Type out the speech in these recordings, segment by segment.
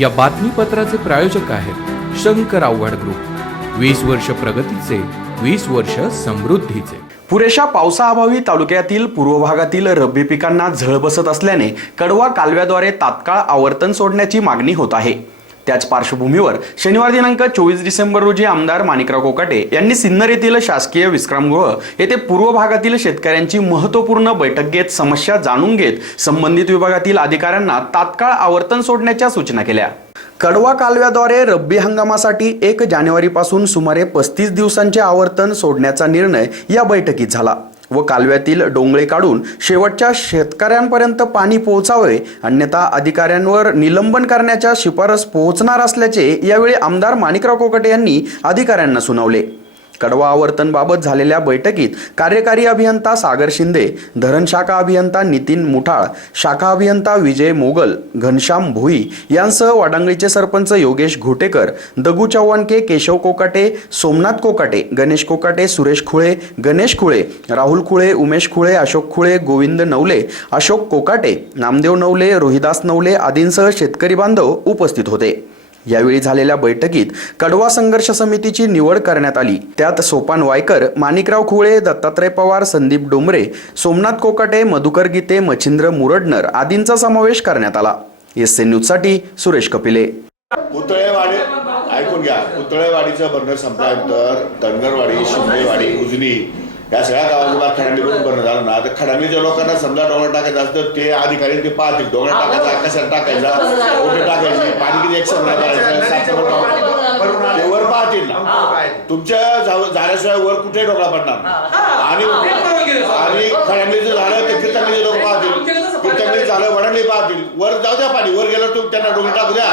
या बातमीपत्राचे प्रायोजक आहेत शंकर आव्हाड ग्रुप. वीस वर्ष प्रगतीचे वीस वर्ष समृद्धीचे. पुरेशा पावसाअभावी तालुक्यातील पूर्व भागातील रब्बी पिकांना झळ बसत असल्याने कडवा कालव्याद्वारे तात्काळ आवर्तन सोडण्याची मागणी होत आहे. त्याच पार्श्वभूमीवर शनिवार दिनांक चोवीस डिसेंबर रोजी आमदार माणिकराव कोकाटे यांनी सिन्नर येथील शासकीय विश्रामगृह येथे पूर्व भागातील शेतकऱ्यांची महत्त्वपूर्ण बैठक घेत समस्या जाणून घेत संबंधित विभागातील अधिकाऱ्यांना तात्काळ आवर्तन सोडण्याच्या सूचना केल्या. कडवा कालव्याद्वारे रब्बी हंगामासाठी एक जानेवारीपासून सुमारे पस्तीस दिवसांचे आवर्तन सोडण्याचा निर्णय या बैठकीत झाला. व कालव्यातील डोंगळे काढून शेवटच्या शेतकऱ्यांपर्यंत पाणी पोहोचावे अन्यथा अधिकाऱ्यांवर निलंबन करण्याच्या शिफारस पोहोचणार असल्याचे यावेळी आमदार माणिकराव कोकटे यांनी अधिकाऱ्यांना सुनावले. कडवा आवर्तनबाबत झालेल्या बैठकीत कार्यकारी अभियंता सागर शिंदे धरण शाखा अभियंता नितीन मुठाळ शाखा अभियंता विजय मोगल घनश्याम भोई यांसह वाडांगळीचे सरपंच योगेश घोटेकर दगू चव्हाणके केशव कोकाटे सोमनाथ कोकाटे गणेश कोकाटे सुरेश खुळे गणेश खुळे राहुल खुळे उमेश खुळे अशोक खुळे गोविंद नवले अशोक कोकाटे नामदेव नवले रोहिदास नवले आदींसह शेतकरी बांधव उपस्थित होते. यावेळी झालेल्या बैठकीत कडवा संघर्ष समितीची निवड करण्यात आली. त्यात सोपान वायकर माणिकराव खुळे दत्तात्रय पवार संदीप डोंबरे सोमनाथ कोकाटे मधुकर गीते मच्छिंद्र मुरडनर आदींचा समावेश करण्यात आला. एस एन न्यूजसाठी सुरेश कपिले. पुतळेवाडी ऐकून घ्या. पुतळेवाडीचं बंधन संपल्यानंतर धनगरवाडी शिंदेवाडी उजनी या सगळ्या गावांचा खडांडी करून बंद झालं ना. तर खडांडीच्या लोकांना समजा डोंगर टाकायचं असतं ते अधिकारी ते पाहतील. डोंगर टाकायचा कशाला टाकायचा? कुठे टाकायची? पाणी किती एक्शन करायचं ते वर पाहतील ना. तुमच्या झाल्याशिवाय वर कुठे डोंगरा पडणार आणि आणि खडांडीचं झालं ते कीर्तनचे लोक पाहतील. कीर्तनली झालं वडांडली पाहतील. वर जाऊ द्या पाणी. वर गेलं तू त्यांना डोंगर टाकू द्या.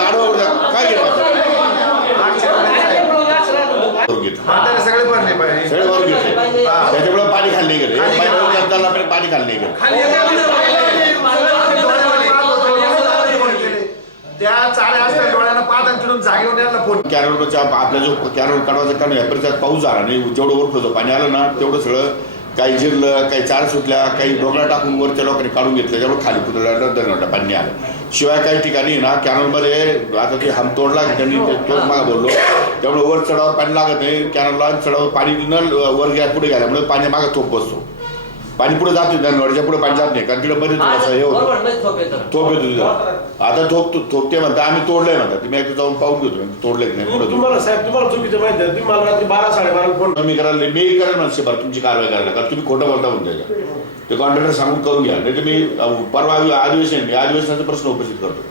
आडवं. काय केलं करून घेतलं. म्हातारे सगळे भरले पाहिजे सगळे वर घेतले त्याच्यामुळे पाणी खाल्ले गेले गेले त्या चाल्या असल्या डोळ्याला पाहत आणि तिथून जागेवर यायला फोन कॅनलच्या आपला जो कॅनल काढवायचा कारण या परिसरात पाऊस झाला आणि जेवढं ओरखलं पाणी आलं ना तेवढं सगळं काही जिरलं काही चार सुटल्या काही डोंगरा टाकून वरच्या लोकांनी काढून घेतलं त्यामुळे खाली पुतळ्याला दरवाजा पाणी आलं शिवाय काही ठिकाणी ना कॅनलमध्ये आता ते हम तोडला की त्यांनी ते मागा बोललो त्यामुळे वर चढावर पाणी लागत नाही कॅनलला चढावर पाणी न वर घ्या पुढे गेल्यामुळे पाणी मागे थोप बसतो पाणी पुढे जात नाही नळच्या पुढे पाणी जात नाही कारण तिकडे बरेच थोडंसं हे होतं. थोप येतो तिथं. आता थोप थोपते म्हणता आम्ही तोडलंय म्हणता तुम्ही एकदा जाऊन पाहून घेतो तोडले की नाही तुम्हाला साहेब तुम्हाला चुकीचं माहिती आहे. तुम्ही मला रात्री बारा साडेबारा फोन मी करायला मी करेल म्हणते बरं तुमची कारवाई करायला. कारण तुम्ही खोटं बोलता म्हणते ते कॉन्ट्रॅक्टर सांगून करून घ्या. नाही तर मी अं, परवा अधिवेशन मी अधिवेशनाचा प्रश्न उपस्थित करतो.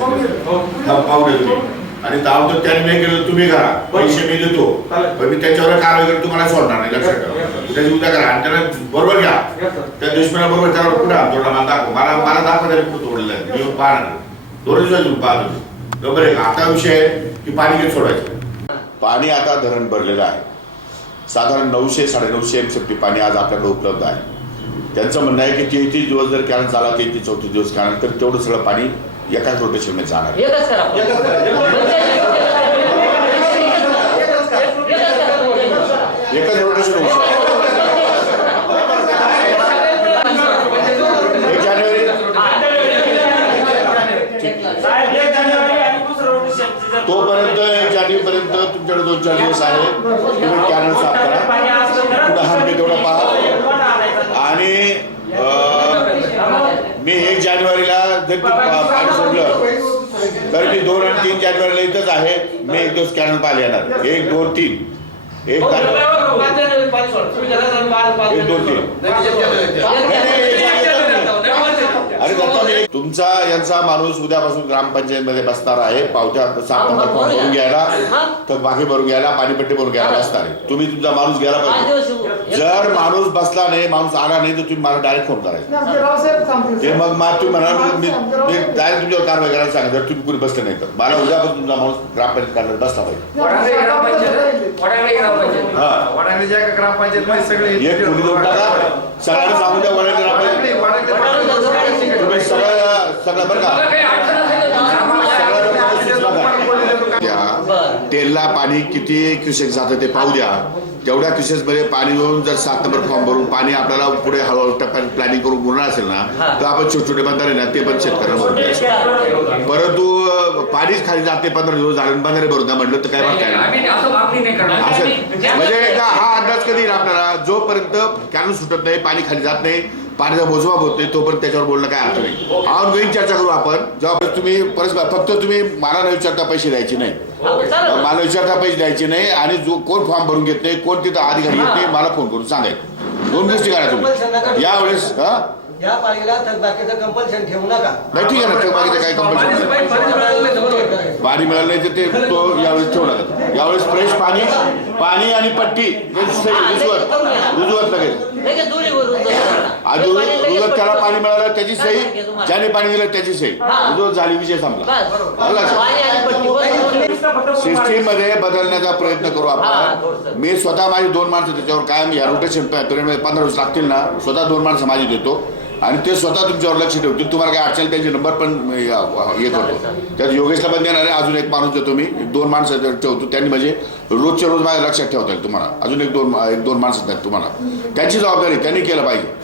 तुम्ही आणि दाव तर त्याने नाही केलं तुम्ही करा. पैसे मी देतो. पण मी त्याच्यावर कारवाई करून तुम्हाला सोडणार नाही लक्षात ठेवा. त्याची उद्या करा. आणि त्याला बरोबर घ्या. त्या दुश्मना बरोबर त्याला कुठं हात तोडला मला दाखव. मला मला दाखव त्याने कुठं तोडलेलं आहे मी पाहणार दोन दिवसात येऊन पाहतो. बरोबर आहे का? आता विषय आहे की पाणी घेत सोडायचं. पाणी आता धरण भरलेलं आहे. साधारण नऊशे साडेनऊशे एम सेफ्टी पाणी आज आपल्याकडे उपलब्ध आहे. त्यांचं म्हणणं आहे की तेहतीस दिवस जर कॅनल चाला तेहतीस चौतीस दिवस कॅनल तर तेवढं सगळं पाणी एकाच रोटेशनमध्ये जाणार एकच करा एकच रोटेशन होऊ शकतं. एक जानेवारी तोपर्यंत एक जानेवारीपर्यंत तुमच्याकडे दोन चार दिवस आहे तुम्ही कॅनल साफ करा पुढे हंपी तेवढं पहा आणि मी एक जानेवारीला जर पाणी सोडलं तर मी दोन आणि तीन जानेवारीला इथंच आहे मी एक दिवस कॅनल पाहायला येणार एक दोन तीन एक तारीख एक दोन तीन अरे दत्ता तुमचा यांचा माणूस उद्यापासून ग्रामपंचायत मध्ये बसणार आहे पावत्या सात नंबर फॉर्म भरून घ्यायला तर बाकी भरून घ्यायला पाणीपट्टी भरून घ्यायला बसणार आहे तुम्ही तुमचा माणूस घ्यायला पाहिजे जर माणूस बसला नाही माणूस आला नाही तर तुम्ही मला डायरेक्ट फोन करायचा ते मग मा तुम्ही म्हणाल मी डायरेक्ट तुमच्यावर कारवाई करायला सांगा जर तुम्ही कुणी बसले नाही तर. मला उद्यापासून तुमचा माणूस ग्रामपंचायत कार्यालयात बसला पाहिजे. हा. एका ग्रामपंचायत मध्ये सगळे एक कुणी देऊन टाका. सगळ्यांना सांगून द्या वडाळी ग्रामपंचायत. तुम्ही सगळं सगळं बरं का? टेलला पाणी किती क्युसेक जातं ते पाहू द्या. तेवढ्या केसेसमध्ये पाणी येऊन जर सात नंबर फॉर्म भरून पाणी आपल्याला पुढे हळूहळू टप्प्याने प्लॅनिंग करून उरणार असेल ना तर आपण छोटे छोटे बंधारे ना ते पण शेतकऱ्यांना परंतु पाणीच खाली जाते पंधरा दिवस झाले बंधारे भरून द्या म्हटलं तर काय म्हणजे हा अंदाज कधी आपल्याला? जोपर्यंत कॅनल सुटत नाही पाणी खाली जात नाही पाण्याचा मोजमाप होत नाही तोपर्यंत त्याच्यावर बोलणं काय अर्थ नाही. ऑन गोईंग चर्चा करू आपण. जेव्हा तुम्ही परस्पर फक्त तुम्ही मला न विचारता पैसे द्यायचे नाही. मला विचारता पैसे द्यायचे नाही आणि जो कोण फॉर्म भरून घेत नाही कोण तिथं अधिकारी येत नाही मला फोन करून सांगायचं. दोन गोष्टी करा तुम्ही. यावेळेस हा? या पाळीला थकबाकीचं कंपल्शन ठेवू नका. नाही ठीक आहे ना थकबाकीचं काही कंपल्शन पाणी मिळालं नाही तर ते तो यावेळेस ठेवू नका. यावेळेस फ्रेश पाणी पाणी आणि पट्टी. हे रुजवत रुजवत लगेच. रुजवत त्याला. पाणी मिळालं त्याची सही. ज्याने पाणी दिलं त्याची सही. रुजवत झाली संपला. पट्टी बस, सिस्टीममध्ये बदलण्याचा प्रयत्न करू आपण. मी स्वतः माझी दोन माणसं त्याच्यावर कायम या रोटेशन पिरियडमध्ये पंधरा दिवस लागतील ना स्वतः दोन माणसं माझी देतो. आणि ते स्वतः तुमच्यावर लक्ष ठेवतील. तुम्हाला काय अडचण त्यांचे नंबर पण हे करतो त्यात योगेशला पण देणार आहे. अजून एक माणूस देतो मी. दोन माणसं ठेवतो त्यांनी म्हणजे रोजच्या रोज माझ्या लक्षात ठेवता येईल तुम्हाला. अजून एक दोन एक दोन माणसं आहेत तुम्हाला. त्यांची जबाबदारी त्यांनी केलं पाहिजे.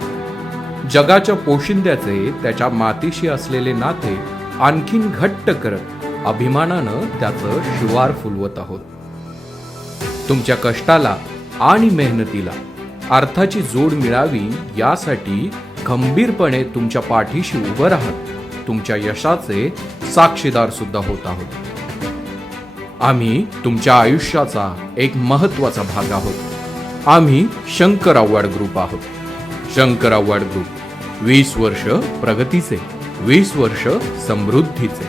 जगाच्या पोशिंद्याचे त्याच्या मातीशी असलेले नाते आणखीन घट्ट करत अभिमानानं त्याचं शिवार फुलवत आहोत. तुमच्या कष्टाला आणि मेहनतीला अर्थाची जोड मिळावी यासाठी खंबीरपणे तुमच्या पाठीशी उभं राहत तुमच्या यशाचे साक्षीदार सुद्धा होत आहोत. आम्ही तुमच्या आयुष्याचा एक महत्त्वाचा भाग आहोत. आम्ही शंकर आव्हाड ग्रुप आहोत. शंकर आव्हाड ग्रुप वीस वर्ष प्रगतीचे वीस वर्ष समृद्धीचे.